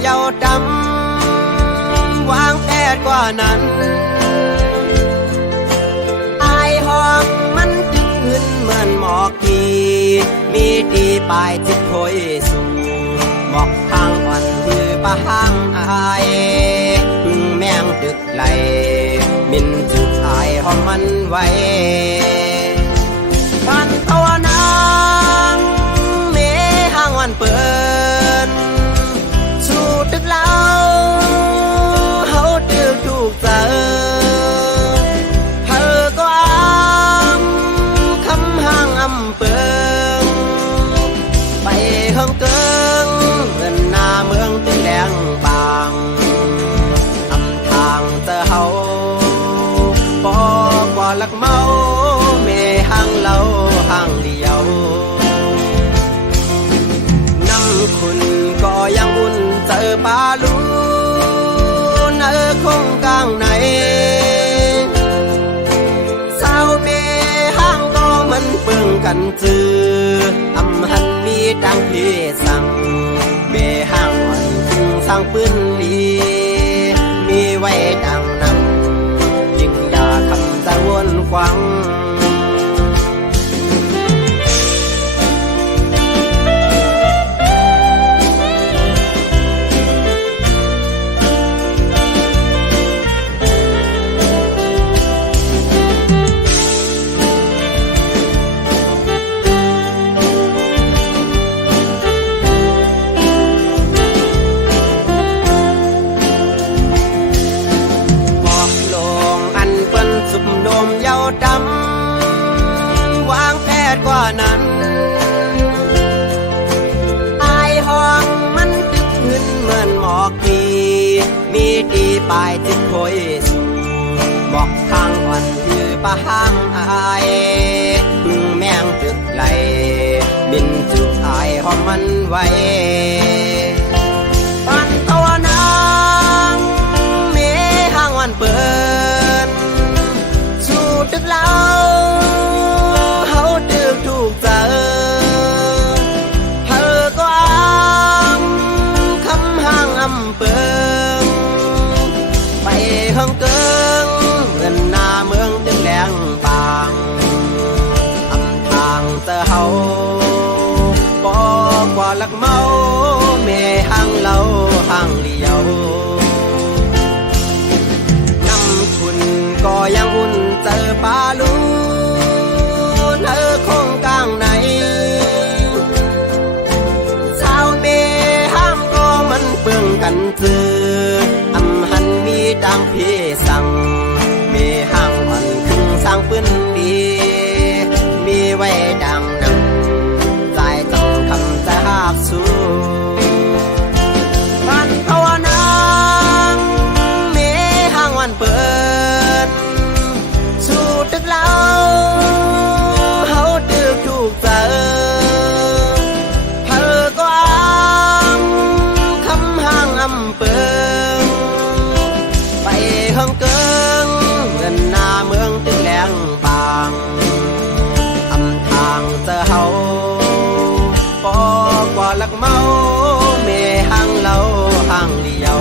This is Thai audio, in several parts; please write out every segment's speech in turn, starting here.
เยาว์ดำวางแผนกว่านั้นอายห้องมันจึงขึ้นเหมือนหมอกกีมีดีปลายจิตโพยสูงหมอกทางอ่อนคือปะหางอายพึ่งแมงดึกไหลมินจุกอายห้องมันไว้พันตัวนางเมหางวันเปินสู่ตึกเล่าเฮาตึกถูกเจอเธอก็คำห่างเปิงไปเฮิงเกิงเหมือนหน้าเมืองตึงแดงบางทางเจอเฮาปอกว่าลักเมาเมห่างเล่าห่างเดียวน้ำคุณก็ยังอุ่นเจอปลาลูนคงกลางไหนสาวเมห่างก็มันเปิงกันจือหันมีดังพี่สั่งเมห่างวันจึงสร้างปืนลีมีไว้ดังนังยิ่งด่าคำจะวนควังเยาว์ดำวางแผนกว่านั้นอายห้องมันตึกขึ้นเหมือนหมอกกีมีดีปลายจิตโพยสูงบอกทางอ่อนคือปะหางอายพึ่งแมงตึกไหลบินจุกอายห้องมันไว้ปันตัวนางเมห่างวันเปินตึกเล่าเฮาตึกถูกเจอเธอก็คำห่างเปิงไปเฮิงเกิงเหมือนหน้าเมืองตึงแดงบางทางเจอเฮาปอกว่าลักเมาเมห่างเล่าห่างเลียวคุณก็ยังอุ่นเจอปลาลูนคงกลางไหนสาวเมห้ามก็มันเปื้องกันจือหันมีดังพี่สั่งเมห้างอ่อนคึงสร้างปืนดีมีไว้ดังนังใจจังคำจะหากสู้พันตัวนางเมห้างวันเปิดสู่ตึกเล่าเฮาตึกถูกเจอเธอก็คำห่างเปิงไปเฮิงเกิงเหมือนหน้าเมืองตึงแหลงบางทางเจอเฮาปอกว่าลักเมาเมห่างเล่าห่างเลียว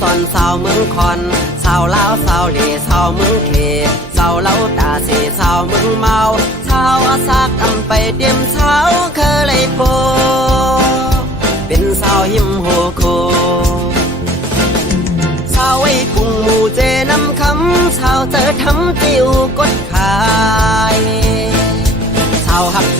ซอนสาวเมืองคอนสาวลาวสาวเหล่สาวเมืองเขสาวเล่าตาเสสาวเมืองเมาสาวอาสากไปเดียมสาวเคยเลยโปเป็นสาวหิมโฮโคสาวไว้กุ้งหมูเจน้ำคำสาวเจอทำติวกดขายสาวหัก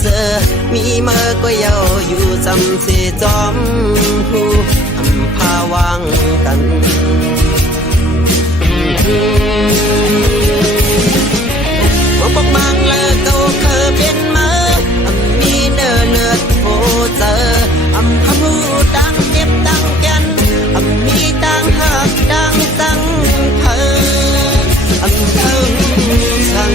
เสือมีเมื่อก็เยาอยู่จำสีจอมหูอำพาวางกันว่าพวกมังเลอเก่าเคยเป็นมามีเนื้อเลือดโผเจอพะผู้ตั้งเจ็บตั้งแก่นมีตั้งหักตั้งตั้งเธอเธอสัง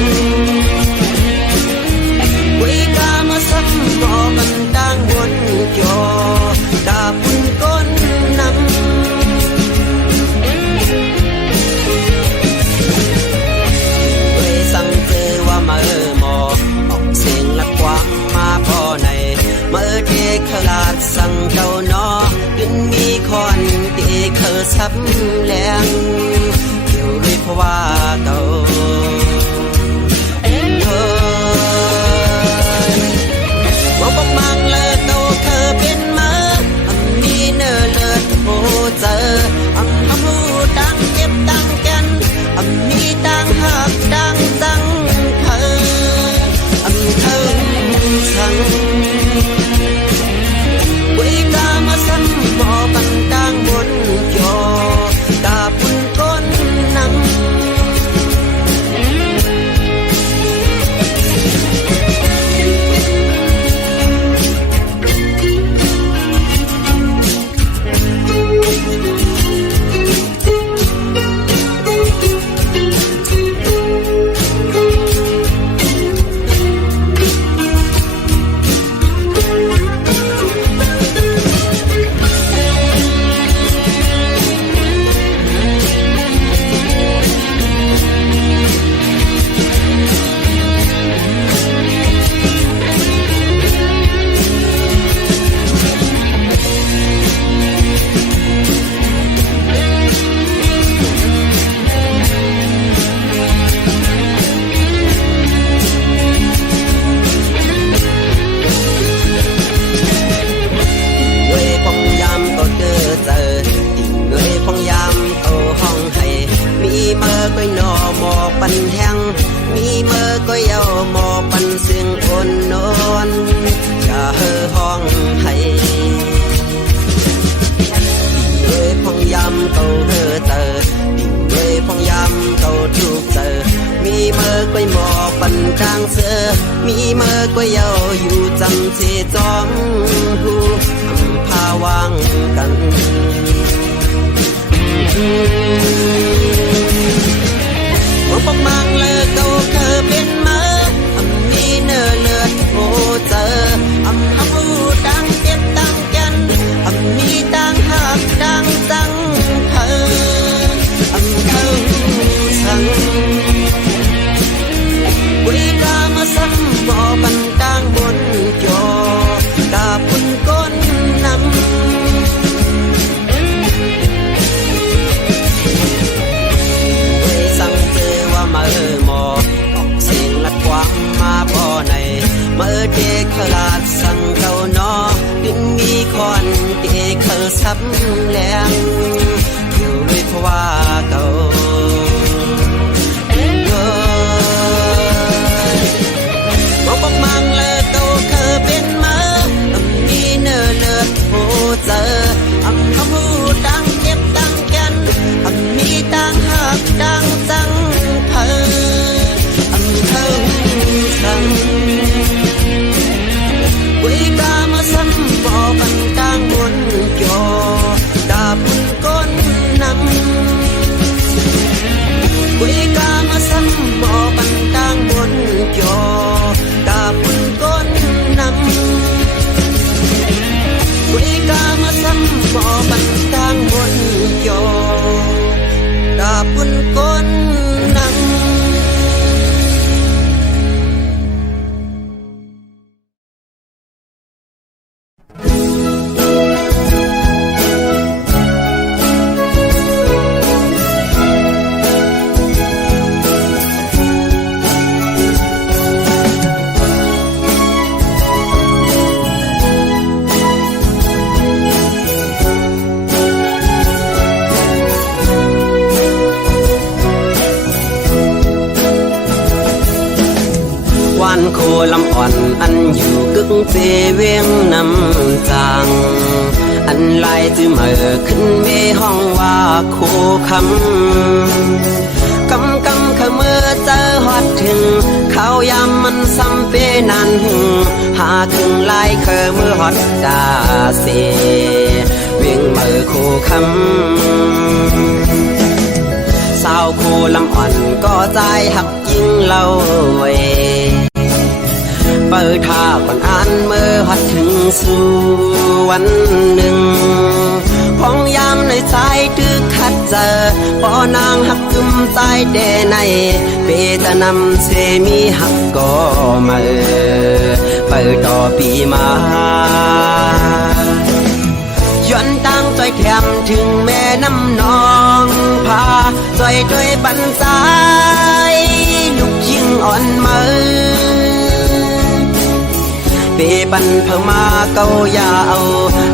วิกามาสักหมอมันตั้งบนจอดาบุญก้นนำสั่งเจอว่าเมื่อหมอออกเสียงละกว้างมาพอในเมื่อเด็กขลาดสั่งเจ้านอยินมีคอนเด็กเคยซับแรงเกี่ยวด้วยเพราะว่าเก่าว่าพวกมังเลยเก่าเคยเป็นมามีเนื้อเลือดโผเจอผู้ตั้งเจ็บตั้งแก่นมีตั้งหักตั้งตั้งเธอเธอสั่งวิกามาสั่นหมอบันตั้งบนจอตาปุ่นก้นนำปันแห้งมีเมื่อก็เยาหมอปันเสียงคนนอนจะเฮ่อห้องให้ด้วยพองยำเก่าเฮ่อเตอด้วยพองยำเก่าทุกเตอมีเมื่อก็หมอปันจางเสือมีเมื่อก็เยาอยู่จำเสจอมหูพาวางกันว่าพวกมังเลอเก่าเคยเป็นมามีเนื้อเลือดโผเจอผู้ตั้งเจ็บตั้งแก่นมีตั้งหักตั้งตั้งเธอเธอสั่งวิกามาสั่งหมอบันตั้งบนจอตาปุ่นก้นนำเมื่อหมอออกเสียงละกว้างมาพอในเมื่อเด็กขลาดสั่งเก่านอดินมีคอนเด็กเคยซับแรงอยู่ด้วยเพราะว่าเก่าว่าพวกมังเลยเก่าเคยเป็นมามีเนื้อเลือดโผเจอผู้ตั้งเจ็บตั้งแก่นมีตั้งหักตั้งตั้งเธอสั่งวิกามาสั่นหมอบันตั้งบนจอดาบุญก้นนำ วันโคลำอ่อนอันอยู่กึ่งเจเวียงน้ำจางอันลายจื้อเมื่อขึ้นเมห้องว่าโคคำกำขมือเจอฮอดถึงเขายามมันซ้ำเปนันหาถึงลายเคอมือฮอดดาเสเวียงเมื่อโคคำสาวโคลำอ่อนก็ใจหักยิ่งเล่าเวเปิดท่าก่อนอ่านเมื่อฮอดถึงสู่วันหนึ่งห้องยามในสายตึกขัดเจอปอนางหักกึมตายเดในเปตะนำเสมีหักก็มาเปิดต่อปีมาย้อนตั้งใจแถมถึงแม่น้ำนองพาใจด้วยปันสายลูกยิ่งอ่อนมือเปปันเพิ่มมาเกายาว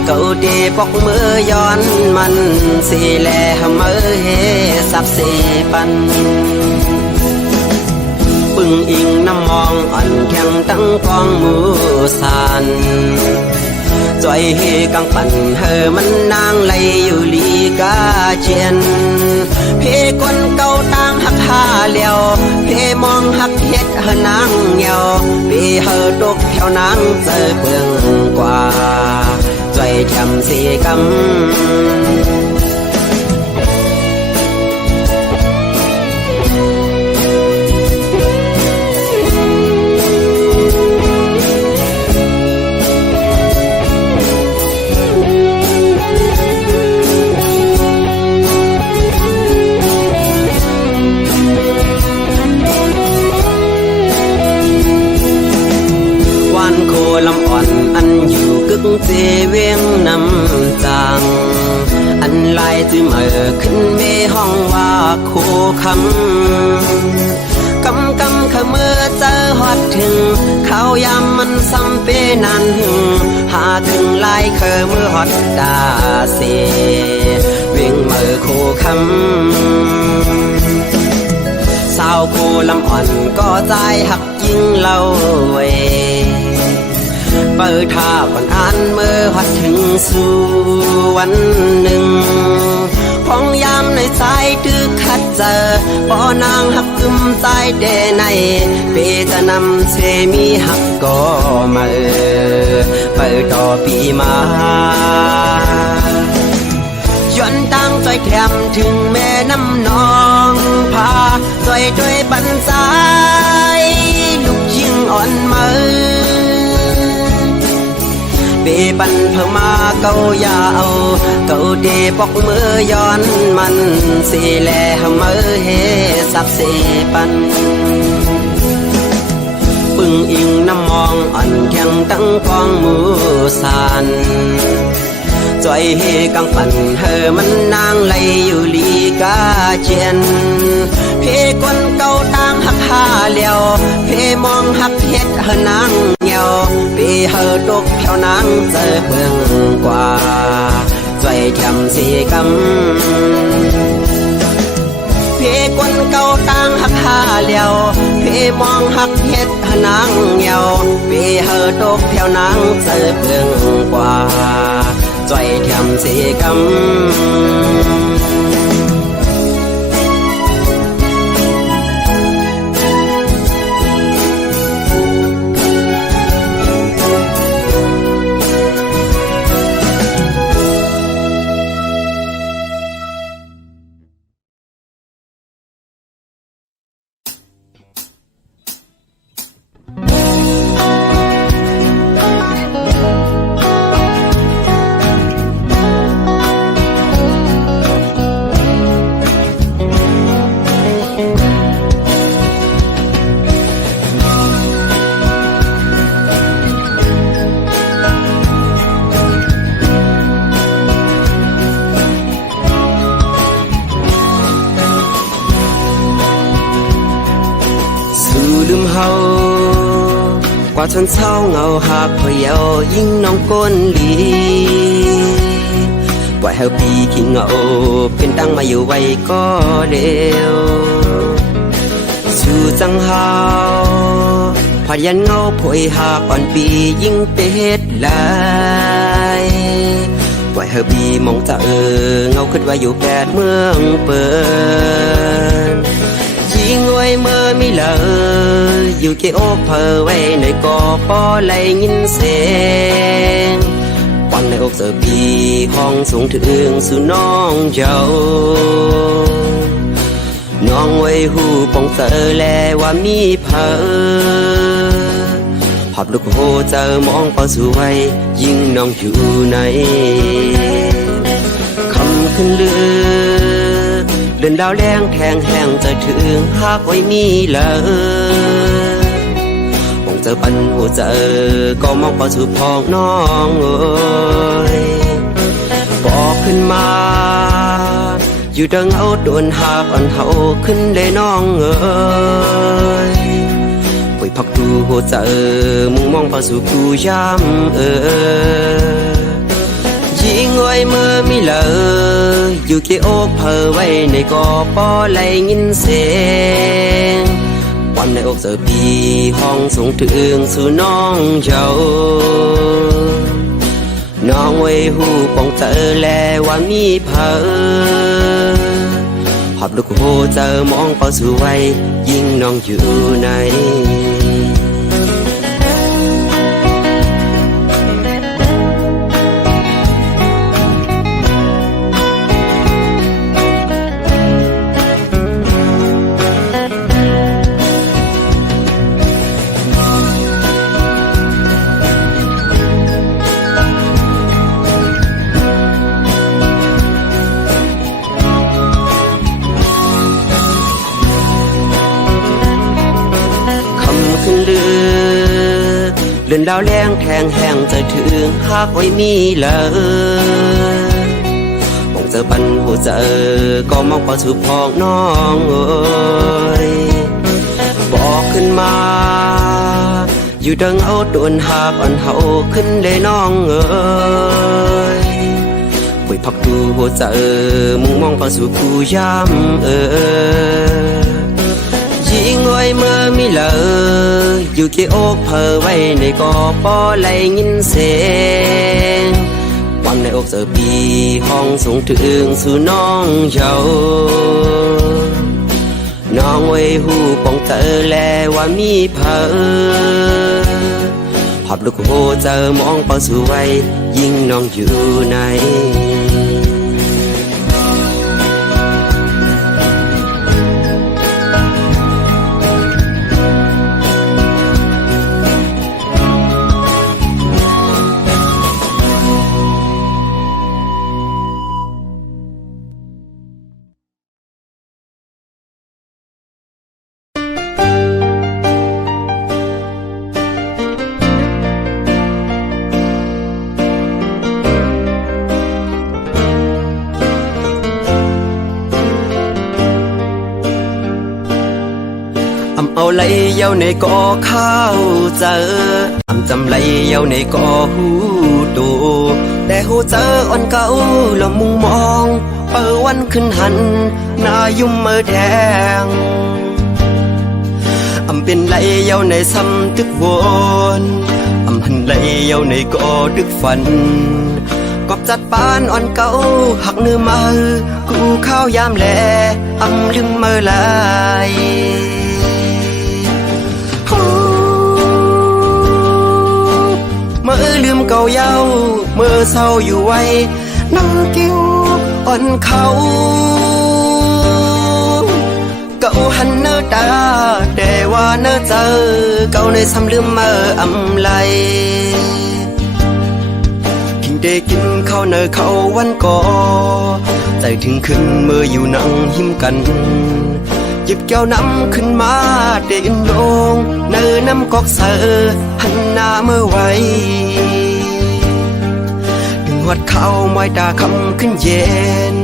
เกาเดปอกมือย้อนมันสีแลมือเฮสับเสปันปึงอิงน้ำมองอ่อนแข็งตั้งกองมือสันจอยเฮกังปั่นเฮมันนางไหลอยู่ลีกาเจียนเพคนเก่าต่างหักหาเลียวเพมองหักเฮ็ดเฮนางเหี่ยวเพเฮตกแถวนางเจอเปืองกว่าจอยแถมสีกำลำอ่อนอันอยู่กึ่งเจเวียงน้ำจางอันลายจื้อเมื่อขึ้นเมห้องว่าโคคำขมือเจอฮอดถึงเขายามมันซ้ำเปนันหาถึงลายเคอมือฮอดดาเสเวียงเมื่อโคคำสาวโคลำอ่อนก็ใจหักยิ่งเล่าเวเปิดท่าก่อนอ่านเมื่อฮอดถึงสู่วันหนึ่งห้องยามในสายตึกขัดเจอปอนางหักกึมตายเดในเปตะนำเสมีหักก็มาเปิดต่อปีมาย้อนตั้งใจแถมถึงแม่น้ำนองพาใจด้วยปันสายลูกยิ่งอ่อนมือเปปันเพิ่มมาเกายาวเกาเดปอกมือย้อนมันสีแลมือเฮสับเสปันปึงอิงน้ำมองอ่อนแข็งตั้งกองมือสันจอยเฮกังปั่นเฮมันนางไหลอยู่ลีกาเจียนเพคนเก่าต่างหักหาเลียวเพมองหักเฮ็ดเฮนางเหี่ยวเพเฮตกแถวนางเจอเปืองกว่าจอยแถมสีกำเพคนเก่าต่างหักหาเลียวเพมองหักเฮ็ดเฮนางเหี่ยวเพเฮตกแถวนางเจอเปืองกว่าจอยแถมสีกำลืมเฮากว่าชนเช้าเงาหักพะเยายิ่งน้องก้นลีปล่อยเฮาปีขี้เงาเป็นดังมาอยู่ไว้ก็เร็วสู่จังเฮาพ ดยันเงาผวยหาก่อนปียิ่งเป็ดลายปล่อยเฮอบีมองจะเงาขึ้นว่าอยู่แปดเมืองเปิดยิงไว้เมื่อมีเลยอยู่เกโอเพอไว้ในกอปอไหลยินเสียงวันในอกเจอปีห้องสูงถึงสู่น้องเจ้าน้องไว้หูปองเตอแลว่ามีเพอภาพลูกโหเจอมองเป้าสู่ไว้ยิ่งน้องอยู่ในคำขึ้นเลือเดินดาวแรงแทงแห้งจะถึงหากไว้มีเลยมองเจอปันหัวเจอก็มองเป้าสู่พองน้องเอ้ยบอกขึ้นมาอยู่ดังเอาโดนหากอ่อนเฮาขึ้นได้น้องเอ้ยปล่อยพักดูหัวใจมุงมองพาสู่กูย้ำยิงไว้เมื่อมีเลยอยู่เกโอกเพอไว้ในกอปอไหลยินเสียงวันในอกเจอปีห้องส่งถึงสู่น้องเจ้าน้องไว้หูปองเจอแลว่ามีเพอหอบลูกโหเจอมองเป้าสู่ไว้ยิ่งน้องอยู่ในขึ้นเลือเดินดาวแรงแทงแห้งจะถึงหากไว้มีเลยมองเจอปันหัวเจอก็มองเป้าสู่พองน้องเอ้ยบอกขึ้นมาอยู่ดังเอาโดนหากอ่อนเฮาขึ้นได้น้องเอ้ยปล่อยพักดูหัวเจอมุงมองเป้าสู่กูย้ำยิงไว้เมื่อมีเลยอยู่เกโอกเพอไว้ในกอปอไหลยินเสียงวันในอกเจอปีห้องสูงถึงสู่น้องเจ้าน้องไว้หูปองเตอแลว่ามีเพอภาพลูกโหเจอมองเป้าสู่ไว้ยิ่งน้องอยู่ในเอาไหลเย้าในกอข้าวเจอจำไหลเย้าในกอหูตูแต่หูเจออ่อนเก่าละมุงมองเปิดวันขึ้นหันหน้ายุ่มเมื่อแดงเป็นไหลเย้าในซ้ำตึกวนหันไหลเย้าในกอดึกฝันกอบจัดปานอ่อนเก่าหักเนื้อมือกูข้าวยามแลลืมเมื่อไหลเมื่อลืมเก่าเย้าเมื่อเศร้าอยู่ไว้นั่งกิ้วอ่อนเขาเก่าหันเนื้อตาแต่ว่าเนื้อเจอเก่าในซ้ำลืมเมื่อไหลกินได้กินข้าวเนื้อเขาวันก่อใจถึงขึ้นเมื่ออยู่นั่งหิมกันหยิบแก้วน้ำขึ้นมาเดินลงเนื้อน้ำกอกเสือหันหน้าเมื่อไว้ดึงหัดเข้าไม้ตาคำขึ้นเย็น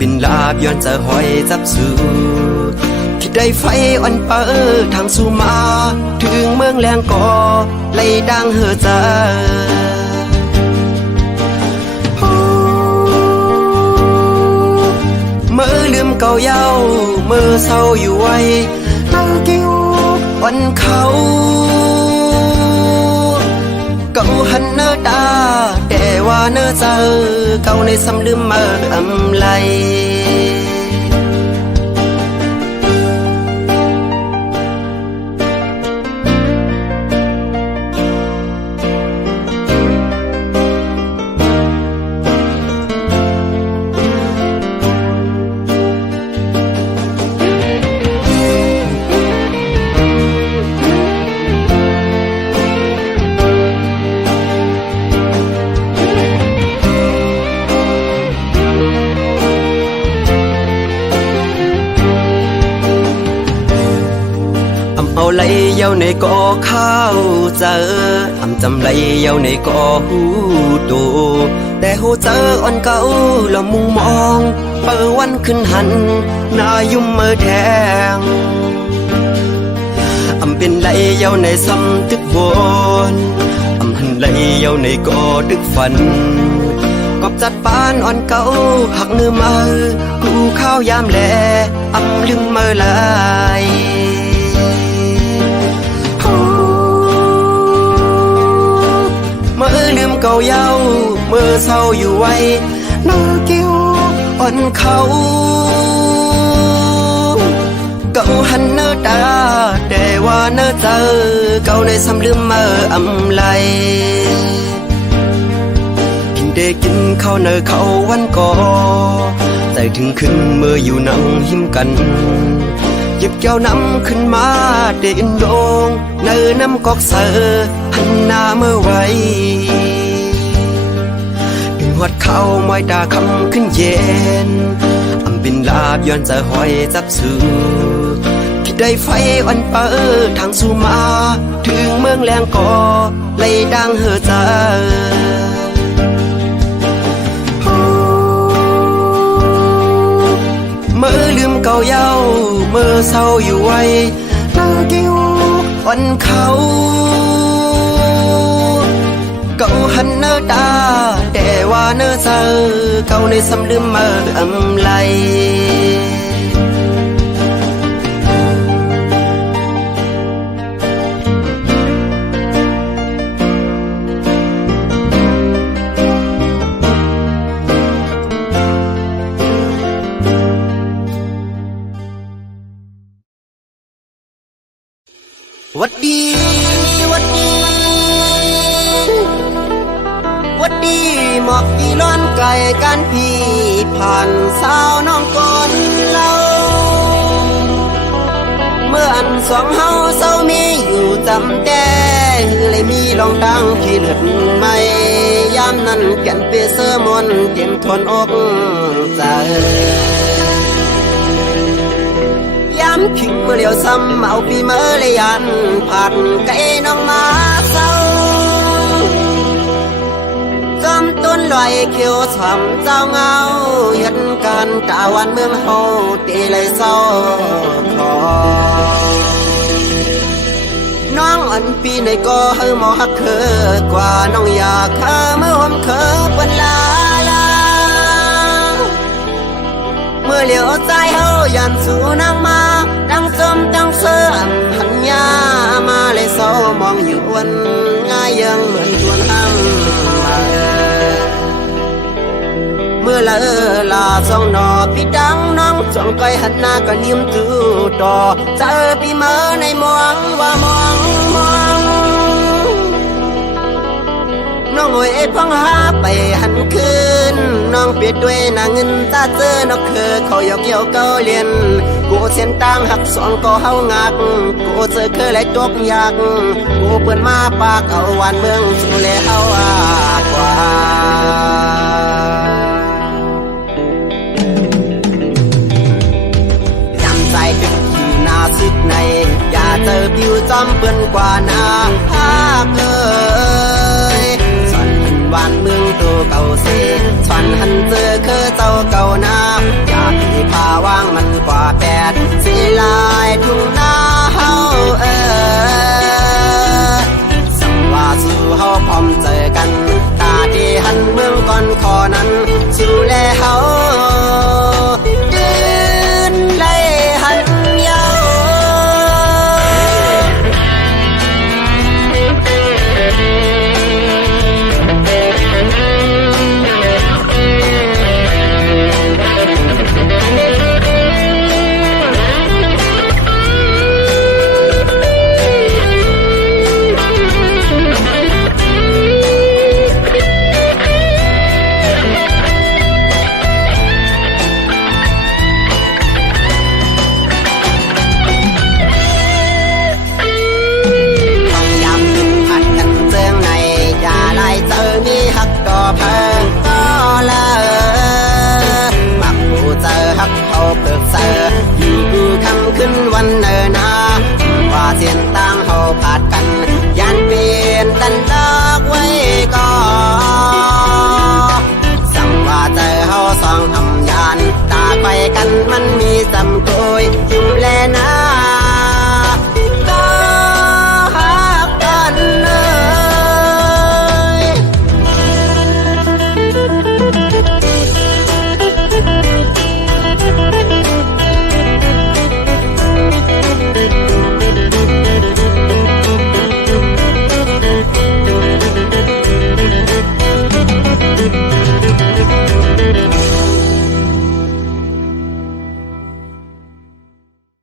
บินลาบย้อนจะหอยจับสู่คิดได้ไฟอ่อนเปิดทางสู่มาถึงเมืองแรงก่อไล่ดังเหือใจเมื่อลืมเก่าเย้าเมื่อเศร้าอยู่ไว้นั่งกิ้ววันเขา cậu hẳn nỡ đã để qua nỡ giờ cậu này xăm lưm mơ âm layเอาlấy dâu này có khao giờ âm chầm lấy dâu này có hú tùแต่หูเจออ่อนเก่าละมุงมองเปิดวันขึ้นหันหน้ายุ่มเมื่อแทงอำเป็นไหลเย้าในซ้ำตึกวนอำหันไหลเย้าในก็ตึกฝันกอบจัดปานอ่อนเก่าหักเนื้อมือกูข้าวยามแลอำลืมเมื่อไหลเมื่อลืมเก่าเย้าเมื่อเศร้าอยู่ไว้เนื้อกิ้วอ่อนเขาเก่าหันเนื้อตาแต่ว่าเนื้อเจอเก่าในซ้ำลืมเมื่ออำไลกินได้กินข้าวเนื้อเขาวันก่อแต่ถึงขึ้นเมื่ออยู่นั่งหิมกันหยิบแก้วน้ำขึ้นมาเด่นโดงเนื้อน้ำกอกเสือหันหน้าเมื่อไว้ดึงหัดเข้ามอยตาคำขึ้นเย็นอำเป็นลาบย้อนจะหอยจับสื่อคิดได้ไฟวันเปิดทางสู่มาถึงเมืองแรงก่อไล่ดังเหือใจเมื่อลืมเก่าเย้าเมื่อเศร้าอยู่ไว้หน้ากิ้วอ่อนเขาเก่าหันเนื้อตาแต่ว่าเนื้อเจอเก่าในซ้ำลืมเมื่ออำไลวัดดีวัดดีวัดดีหมอกอีร้อนไกลกันพี่ผ่านสาวน้องก่อนเล่าเมื่ออันสองเฮาเศร้ามีอยู่จำแต่เลยมีลองดังขี้เลือดไม่ยามนั้นแก่นเปเสมนเต็มทนอกใจย้ำขิงเมื่อเลี้ยวซ้ำเอาปีเมื่อเลยยันผ่านไก่น้องมาเศร้าจอมต้นลอยเขียวฉ่ำเจ้าเงาเห็นการตาวันเมืองเฮาตีเลยเศร้าคอน้องอันปีในก็เฮาหมอฮักเคอกว่าน้องอยากเคเมื่อหอมเคเป็นลาเมื่อเหลียวใจเฮายันสู่นางมาตั้งสมตั้งเสื่อมหันยามาเลยเศร้ามองอยู่วันง่ายยังเหมือนชวนห้ามมาเมื่อละลาสองนอพี่ดังน้องจ้องไกลหันหน้าก็นิ่มจูต่อเจอพี่เมื่อในมองว่ามองน้องโอยพังหาไปหันคืนน้องเปียดด้วยนางเงินตาเจอนกเคอเขาหยอกเกี่ยวเก้าเลียนกูเส้นต่างหักสองก็เฮางักกูเจอเคยไหลตกยากกูเปิดมาปากเอาวันเมืองสู่เลเฮากว่ายำใจดึกอยู่หน้าซึกในอย่าเจอผิวจอมเปื้อนกว่าหน้าภาคเลยวันเมืองตัวเก่าเสฉันหันเจอคือเจ้าเก่านาอยากที่พาว่างมันกว่าแปดสีลายทุ่งนา